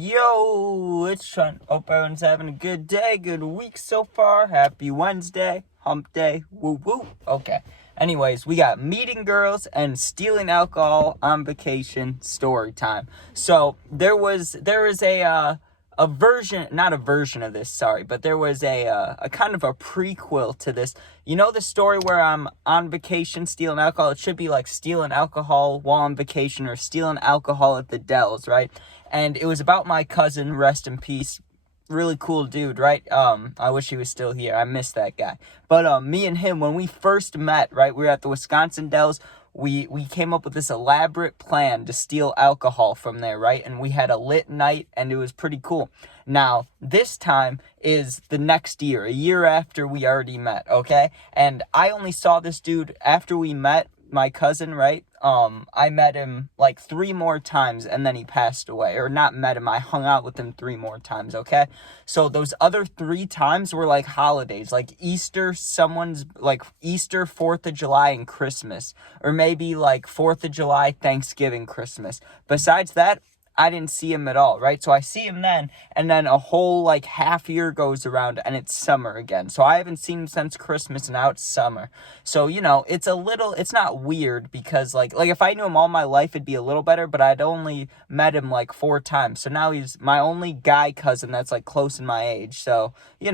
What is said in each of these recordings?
Yo, it's Sean. Hope everyone's having a good day, good week so far. Happy Wednesday, hump day, woo woo. Okay. Anyways, we got meeting girls and stealing alcohol on vacation story time. So there is a version, not a version of this, sorry, but there was a kind of a prequel to this. You know the story where I'm on vacation stealing alcohol? It should be like stealing alcohol while on vacation or stealing alcohol at the Dells, right? And it was about my cousin, rest in peace. Really cool dude, right? I wish he was still here. I miss that guy. But me and him, when we first met, right, we were at the Wisconsin Dells. We came up with this elaborate plan to steal alcohol from there, right? And we had a lit night, and it was pretty cool. Now, this time is the next year, a year after we already met, okay? And I only saw this dude after we met, my cousin, right? I met him like 3 more times and then he passed away. Or not met him, I hung out with him 3 more times, okay? So those other 3 times were like holidays, like Easter, Easter, 4th of July, and Christmas. Or maybe like 4th of July, Thanksgiving, Christmas. Besides that, I didn't see him at all, right? So I see him then, and then a whole, like, half year goes around, and it's summer again. So I haven't seen him since Christmas, and now it's summer. So, it's not weird, because, like if I knew him all my life, it'd be a little better, but I'd only met him, like, 4 times. So now he's my only guy cousin that's, like, close in my age. So, it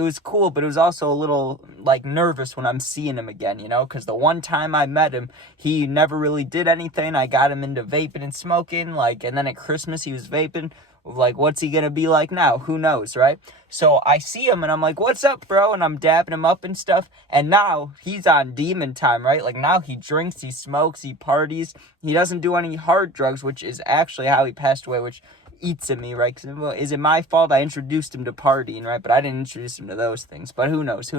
was cool, but it was also a little, like, nervous when I'm seeing him again, because the one time I met him, he never really did anything. I got him into vaping and smoking, and then at Christmas he was vaping. Like, what's he gonna be like now? Who knows, right? So I see him and I'm like, what's up, bro? And I'm dabbing him up and stuff. And now he's on demon time, right? Like, now he drinks, he smokes, he parties. He doesn't do any hard drugs, which is actually how he passed away, which eats at me, right? 'Cause, well, is it my fault? I introduced him to partying, right? But I didn't introduce him to those things. But who knows?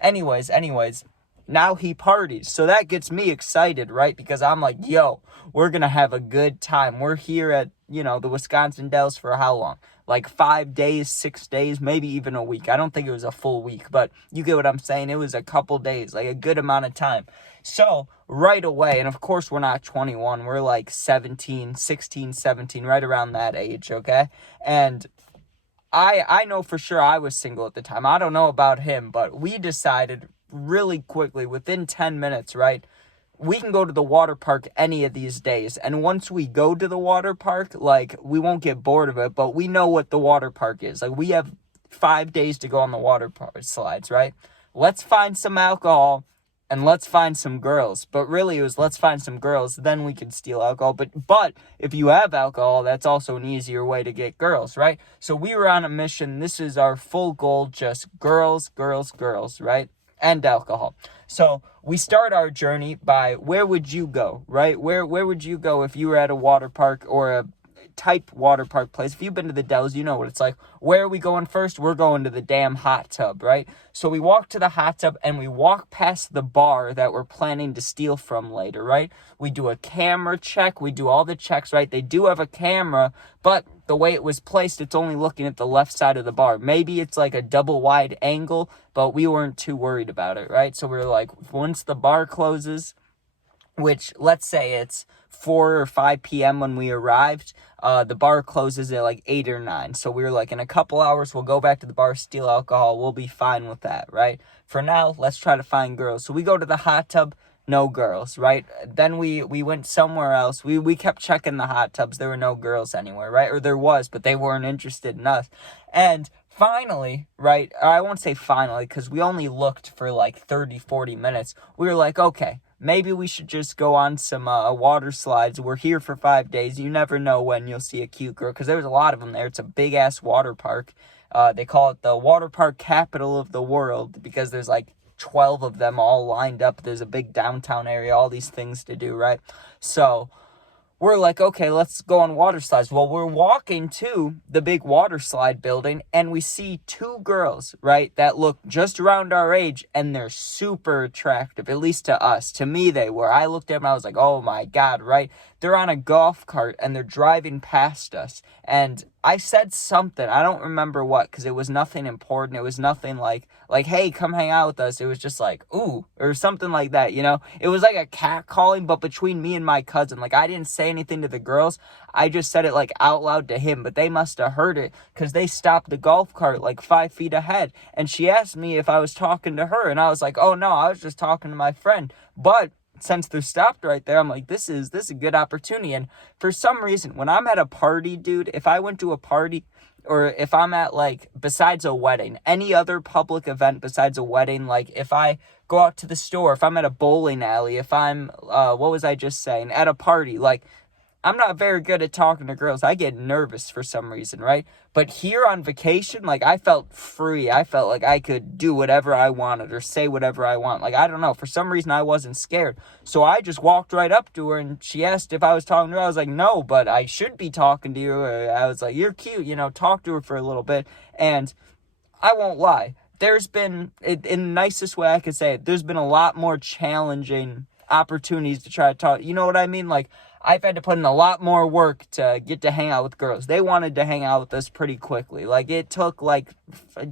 Anyways, now he parties. So that gets me excited, right? Because I'm like, yo, we're going to have a good time. We're here at, the Wisconsin Dells for how long? Like 5 days, 6 days, maybe even a week. I don't think it was a full week, but you get what I'm saying. It was a couple days, like a good amount of time. So right away, and of course we're not 21. We're like 16, 17, right around that age, okay? And I know for sure I was single at the time. I don't know about him, but we decided really quickly, within 10 minutes, right? We can go to the water park any of these days. And once we go to the water park, like, we won't get bored of it, but we know what the water park is. Like, we have 5 days to go on the water park slides, right? Let's find some alcohol and let's find some girls. But really, it was let's find some girls, then we can steal alcohol. But if you have alcohol, that's also an easier way to get girls, right? So we were on a mission. This is our full goal, just girls, right? And alcohol. So we start our journey by, where would you go, right? Where would you go if you were at a water park or a type water park place? If you've been to the Dells, you know what it's like. Where are we going first? We're going to the damn hot tub, right? So we walk to the hot tub and we walk past the bar that we're planning to steal from later, right? We do a camera check. We do all the checks, right? They do have a camera, but the way it was placed, it's only looking at the left side of the bar. Maybe it's like a double wide angle, but we weren't too worried about it, right? So we're like, once the bar closes, which, let's say it's 4 or 5 p.m. when we arrived, the bar closes at like 8 or 9. So we were like, in a couple hours, we'll go back to the bar, steal alcohol. We'll be fine with that, right? For now, let's try to find girls. So we go to the hot tub. No girls, right? Then we went somewhere else. We kept checking the hot tubs. There were no girls anywhere, right? Or there was, but they weren't interested in us. And finally, right, I won't say finally, because we only looked for like 30, 40 minutes. We were like, okay, maybe we should just go on some water slides. We're here for 5 days. You never know when you'll see a cute girl, because there's a lot of them there. It's a big-ass water park. They call it the water park capital of the world, because there's like 12 of them all lined up. There's a big downtown area, all these things to do, right? So we're like, okay, let's go on water slides. Well, we're walking to the big water slide building, and we see 2 girls, right, that look just around our age, and they're super attractive, at least to us. To me, they were. I looked at them, I was like, oh my God, right? they're on a golf cart and they're driving past us. And I said something, I don't remember what, because it was nothing important. It was nothing like, hey, come hang out with us. It was just like, ooh, or something like that, you know? It was like a cat calling, but between me and my cousin. Like, I didn't say anything to the girls. I just said it, like, out loud to him, but they must have heard it, because they stopped the golf cart, like, 5 feet ahead. And she asked me if I was talking to her, and I was like, oh, no, I was just talking to my friend. But since they're stopped right there, I'm like, this is a good opportunity. And for some reason, when I'm at a party, dude, if I went to a party, or if I'm at, like, besides a wedding, any other public event besides a wedding, like, if I go out to the store, if I'm at a bowling alley, if I'm, what was I just saying, at a party, like, I'm not very good at talking to girls. I get nervous for some reason, right? But here on vacation, like, I felt free. I felt like I could do whatever I wanted or say whatever I want. Like, I don't know. For some reason, I wasn't scared. So I just walked right up to her, and she asked if I was talking to her. I was like, no, but I should be talking to you. I was like, you're cute, you know, talk to her for a little bit. And I won't lie. There's been, in the nicest way I could say it, there's been a lot more challenging opportunities to try to talk. You know what I mean? Like, I've had to put in a lot more work to get to hang out with girls. They wanted to hang out with us pretty quickly. Like, it took like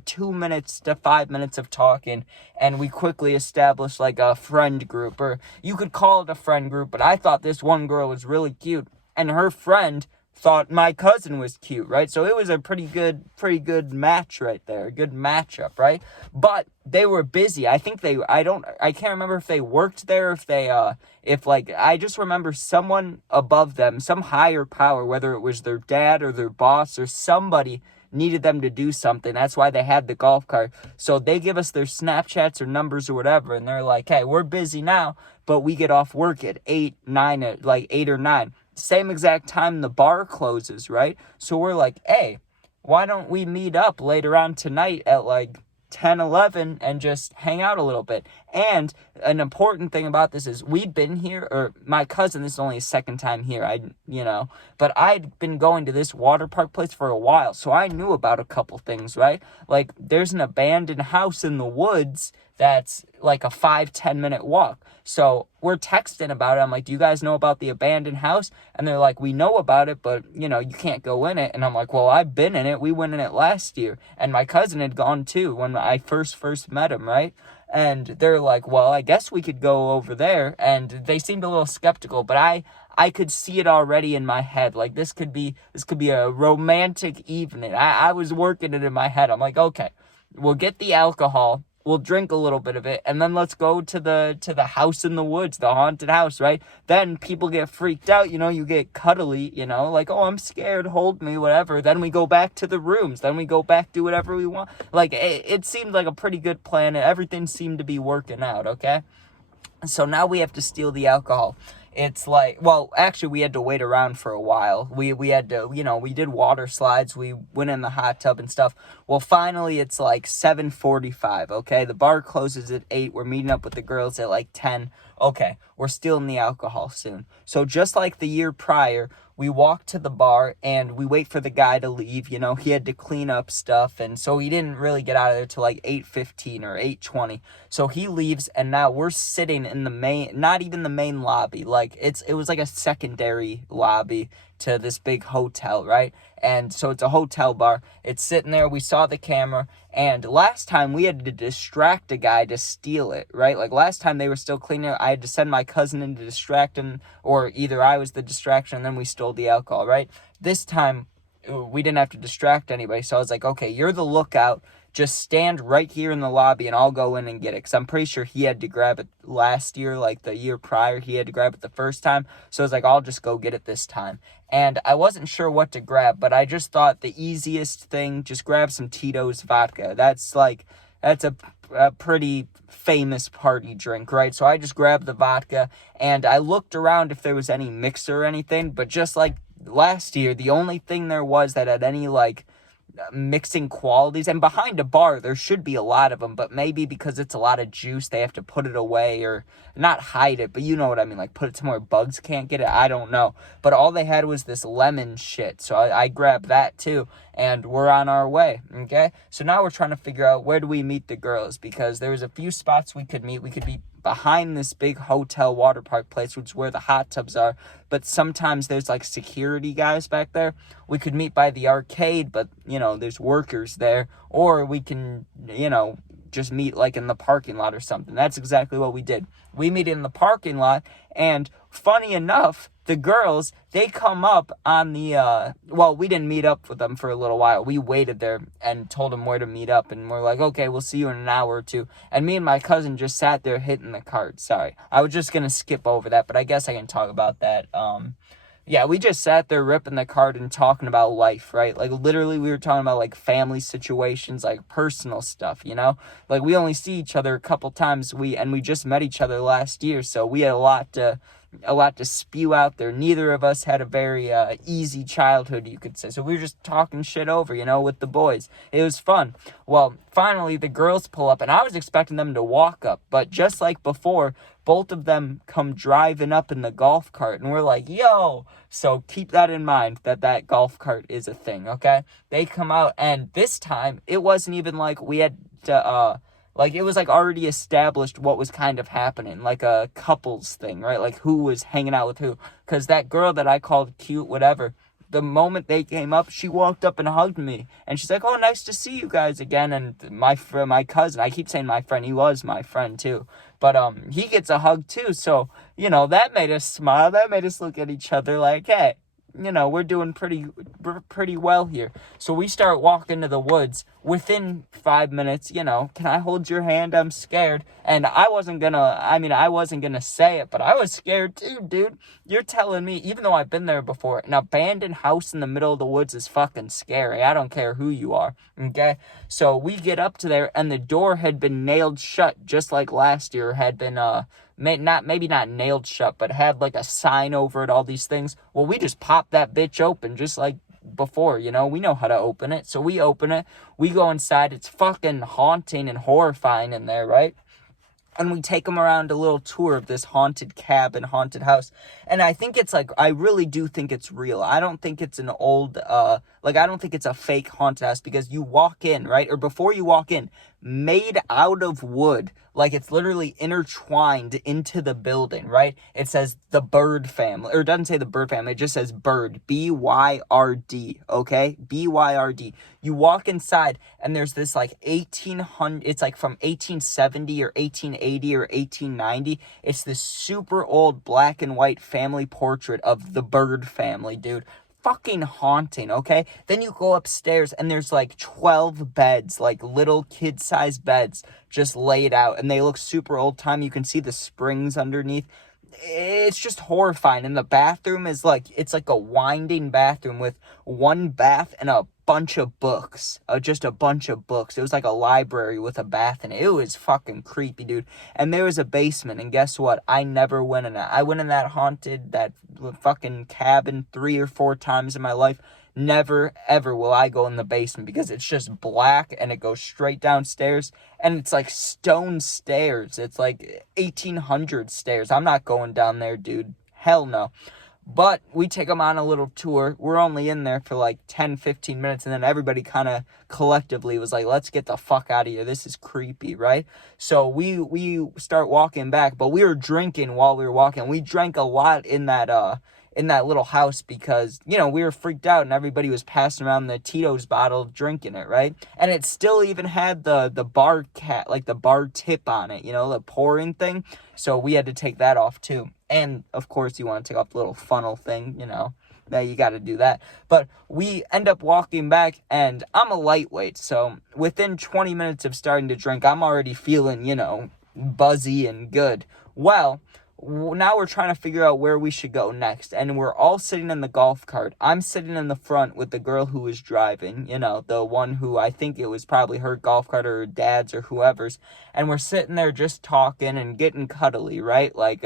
2 minutes to 5 minutes of talking, and we quickly established like a friend group, or you could call it a friend group, but I thought this one girl was really cute, and her friend thought my cousin was cute, right? So it was a pretty good match right there, a good matchup, right? But they were busy. I think I can't remember if they worked there, I just remember someone above them, some higher power, whether it was their dad or their boss or somebody, needed them to do something. That's why they had the golf cart. So they give us their Snapchats or numbers or whatever, and they're like, hey, we're busy now, but we get off work at 8 or 9. Same exact time the bar closes, right? So we're like, hey, why don't we meet up later on tonight at like 10, 11 and just hang out a little bit? And an important thing about this is we'd been here, or my cousin, this is only his second time here, but I'd been going to this water park place for a while, so I knew about a couple things, right? Like, there's an abandoned house in the woods that's like a 5-10 minute walk. So we're texting about it. I'm like, do you guys know about the abandoned house? And they're like, we know about it, but, you can't go in it. And I'm like, well, I've been in it. We went in it last year. And my cousin had gone too when I first met him, right? And they're like, well, I guess we could go over there. And they seemed a little skeptical, but I could see it already in my head. Like, this could be a romantic evening. I was working it in my head. I'm like, okay, we'll get the alcohol. We'll drink a little bit of it, and then let's go to the house in the woods, the haunted house, right? Then people get freaked out, you get cuddly, like, oh, I'm scared, hold me, whatever. Then we go back to the rooms. Then we go back, do whatever we want. Like, it seemed like a pretty good plan, and everything seemed to be working out, okay? So now we have to steal the alcohol. It's like, well, actually, we had to wait around for a while. We had to, we did water slides. We went in the hot tub and stuff. Well, finally, it's like 7:45, okay? The bar closes at 8. We're meeting up with the girls at like 10. Okay, we're stealing the alcohol soon. So just like the year prior, we walk to the bar and we wait for the guy to leave. He had to clean up stuff, and so he didn't really get out of there till like 8:15 or 8:20. So he leaves, and now we're sitting in the main, not even the main lobby. Like, it was like a secondary lobby to this big hotel, right? And so it's a hotel bar. It's sitting there. We saw the camera. And last time we had to distract a guy to steal it, right? Like, last time they were still cleaning it. I had to send my cousin in to distract him, or either I was the distraction and then we stole the alcohol, right? This time we didn't have to distract anybody. So I was like, okay, you're the lookout. Just stand right here in the lobby and I'll go in and get it. Because I'm pretty sure he had to grab it last year, like the year prior. He had to grab it the first time. So I was like, I'll just go get it this time. And I wasn't sure what to grab, but I just thought the easiest thing, just grab some Tito's vodka. That's a pretty famous party drink, right? So I just grabbed the vodka and I looked around if there was any mixer or anything. But just like last year, the only thing there was that had any like mixing qualities, and behind a bar there should be a lot of them, but maybe because it's a lot of juice they have to put it away, or not hide it, but you know what I mean, like put it somewhere bugs can't get it. I don't know, but all they had was this lemon shit, so I grabbed that too, and we're on our way. Okay, so now we're trying to figure out where do we meet the girls, because there was a few spots we could meet. We could be behind this big hotel water park place, which is where the hot tubs are. But sometimes there's like security guys back there. We could meet by the arcade, but there's workers there. Or we can, just meet like in the parking lot or something. That's exactly what we did. We meet in the parking lot, and funny enough, the girls, they come up on the, we didn't meet up with them for a little while. We waited there and told them where to meet up, and we're like, okay, we'll see you in an hour or two. And me and my cousin just sat there hitting the cards. Sorry, I was just gonna skip over that, but I guess I can talk about that. Yeah, we just sat there ripping the card and talking about life, right? Like, literally, we were talking about, like, family situations, like, personal stuff, Like, we only see each other a couple times, and we just met each other last year, so we had a lot to spew out there. Neither of us had a very easy childhood, you could say. So we were just talking shit over, with the boys. It was fun. Well, finally, the girls pull up, and I was expecting them to walk up, but just like before, both of them come driving up in the golf cart, and we're like, yo! So keep that in mind, that golf cart is a thing, okay? They come out, and this time, it wasn't even like we had to, it was, like, already established what was kind of happening, like a couples thing, right? Like, who was hanging out with who. Because that girl that I called cute, whatever, the moment they came up, she walked up and hugged me. And she's like, oh, nice to see you guys again. And my cousin, I keep saying my friend, he was my friend, too. But, he gets a hug, too. So, that made us smile. That made us look at each other like, hey, we're doing pretty well here. So we start walking to the woods. Within 5 minutes, can I hold your hand? I'm scared. And I wasn't gonna say it, but I was scared too, dude. You're telling me, even though I've been there before, an abandoned house in the middle of the woods is fucking scary. I don't care who you are, okay? So we get up to there, and the door had been nailed shut, just like last year had been, maybe not nailed shut, but had like a sign over it, all these things. Well, we just popped that bitch open just like before, we know how to open it. So we open it, we go inside. It's fucking haunting and horrifying in there, right? And we take them around a little tour of this haunted cabin, haunted house. And I think it's I really do think it's real. I don't think it's an old, I don't think it's a fake haunted house, because you walk in, right? Or before you walk in, made out of wood, like it's literally intertwined into the building, right? It says the Bird family, or it doesn't say the Bird family, it just says Bird, B-Y-R-D, okay? B-Y-R-D. You walk inside, and there's this 1800, it's from 1870 or 1880 or 1890. It's this super old black and white family portrait of the Bird family, dude. Fucking haunting, okay? Then you go upstairs, and there's 12 beds, little kid-sized beds just laid out, and they look super old-time. You can see the springs underneath. It's just horrifying. And the bathroom is it's a winding bathroom with one bath and a bunch of books, just a bunch of books. It was like a library with a bath in it. It was fucking creepy, dude. And there was a basement, and guess what? I never went in that. I went in that fucking cabin 3 or 4 times in my life. Never, ever will I go in the basement, because it's just black, and it goes straight downstairs, and it's stone stairs. It's 1800 stairs. I'm not going down there, dude. Hell no. But we take them on a little tour. We're only in there for 10, 15 minutes, and then everybody kind of collectively was like, let's get the fuck out of here. This is creepy, right? So we start walking back, but we were drinking while we were walking. We drank a lot in that little house, because, we were freaked out, and everybody was passing around the Tito's bottle, drinking it, right? And it still even had the bar the bar tip on it, the pouring thing. So we had to take that off too. And of course, you want to take off the little funnel thing, that you got to do that. But we end up walking back, and I'm a lightweight, so within 20 minutes of starting to drink, I'm already feeling, buzzy and good. Well, now we're trying to figure out where we should go next, and we're all sitting in the golf cart. I'm sitting in the front with the girl who was driving, the one who, I think it was probably her golf cart or her dad's or whoever's, and we're sitting there just talking and getting cuddly, right? Like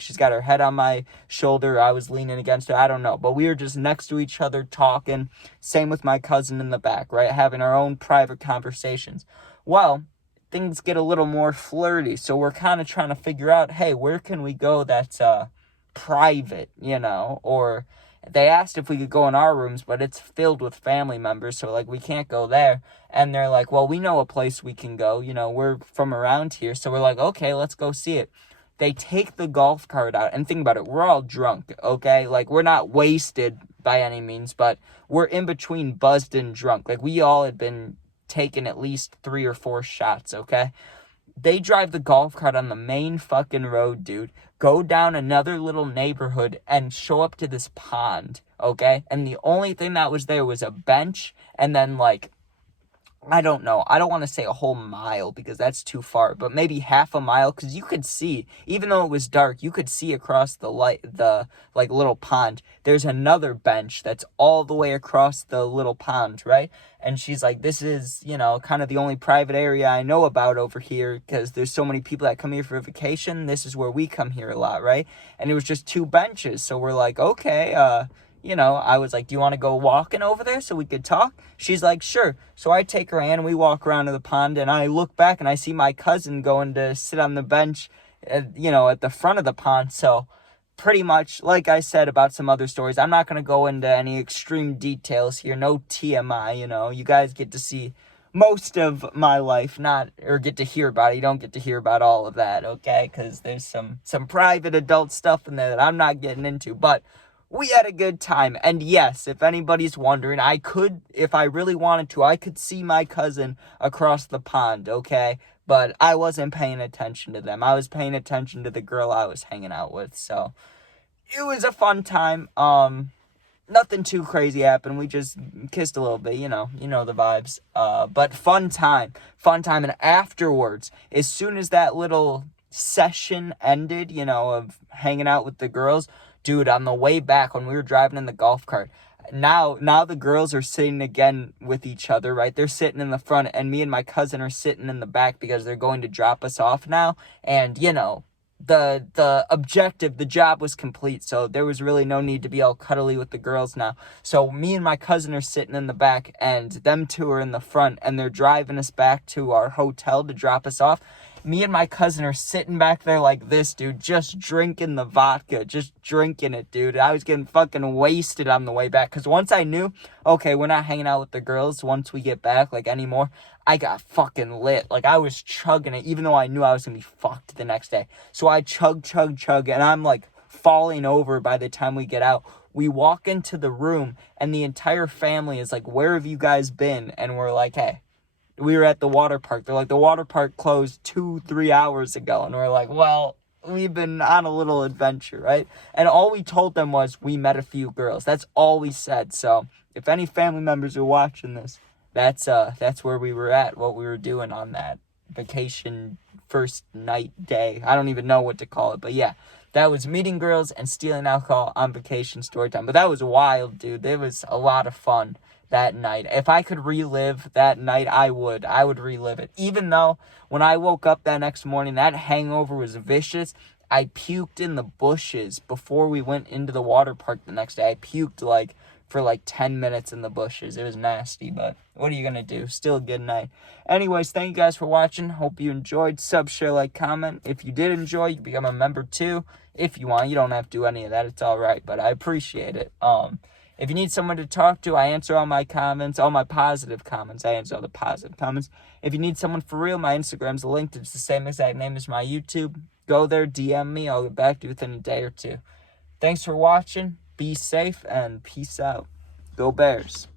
she's got her head on my shoulder, I was leaning against her, I don't know, but we were just next to each other talking. Same with my cousin in the back, right? Having our own private conversations. Well, things get a little more flirty, so we're kind of trying to figure out, hey, where can we go that's private, or They asked if we could go in our rooms, but it's filled with family members, so, like, we can't go there. And they're like, well, we know a place we can go. You know, we're from around here. So we're like, okay, let's go see it. They take the golf cart out, and think about it, we're all drunk, okay? Like, we're not wasted by any means, but we're in between buzzed and drunk. Like, we all had been taking at least 3 or 4 shots, okay? They drive the golf cart on the main fucking road, dude, go down another little neighborhood and show up to this pond, okay? And the only thing that was there was a bench, and then, like, I don't know. I don't want to say a whole mile because that's too far, but maybe half a mile, because you could see, even though it was dark, you could see across the like little pond. There's another bench that's all the way across the little pond, right? And she's like, this is, you know, kind of the only private area I know about over here because there's so many people that come here for vacation. This is where we come here a lot, right? And it was just 2 benches. So we're like, okay, you know, I was like, do you want to go walking over there so we could talk? She's like, sure. So I take her hand and we walk around to the pond, and I look back and I see my cousin going to sit on the bench, you know, at the front of the pond. So pretty much, like I said about some other stories, I'm not going to go into any extreme details here. No TMI, you know. You guys get to see most of my life, or get to hear about it. You don't get to hear about all of that, okay? Because there's some private adult stuff in there that I'm not getting into. But we had a good time. And yes, if anybody's wondering, I could, if I really wanted to, I could see my cousin across the pond, okay? But I wasn't paying attention to them. I was paying attention to the girl I was hanging out with. So it was a fun time. Nothing too crazy happened. We just kissed a little bit, you know the vibes. But fun time. And afterwards, as soon as that little session ended, you know, of hanging out with the girls, dude, on the way back when we were driving in the golf cart, now the girls are sitting again with each other, right? They're sitting in the front, and me and my cousin are sitting in the back because they're going to drop us off now. And, you know, the objective, the job was complete, so there was really no need to be all cuddly with the girls now. So me and my cousin are sitting in the back, and them 2 are in the front, and they're driving us back to our hotel to drop us off. Me and my cousin are sitting back there like this, dude, just drinking the vodka, just drinking it, dude. I was getting fucking wasted on the way back, because once I knew, okay, we're not hanging out with the girls once we get back, like, anymore, I got fucking lit. Like, I was chugging it, even though I knew I was gonna be fucked the next day. So I chug, and I'm, like, falling over by the time we get out. We walk into the room, and the entire family is like, where have you guys been? And we're like, hey, we were at the water park. They're like, the water park closed 2-3 hours ago. And we're like, well, we've been on a little adventure, right? And all we told them was we met a few girls. That's all we said. So if any family members are watching this, that's where we were at, what we were doing on that vacation first night day. I don't even know what to call it, but yeah, that was meeting girls and stealing alcohol on vacation story time. But that was wild, dude. It was a lot of fun that night. If I could relive that night, I would relive it. Even though when I woke up that next morning, that hangover was vicious. I puked in the bushes before we went into the water park the next day. I puked for 10 minutes in the bushes. It was nasty, but what are you gonna do? Still a good night. Anyways, thank you guys for watching. Hope you enjoyed. Sub, share, like, comment. If you did enjoy, you can become a member too. If you want, you don't have to do any of that. It's all right, but I appreciate it. If you need someone to talk to, I answer all my comments, all my positive comments. I answer all the positive comments. If you need someone for real, my Instagram's linked. It's the same exact name as my YouTube. Go there, DM me. I'll get back to you within a day or two. Thanks for watching. Be safe and peace out. Go Bears.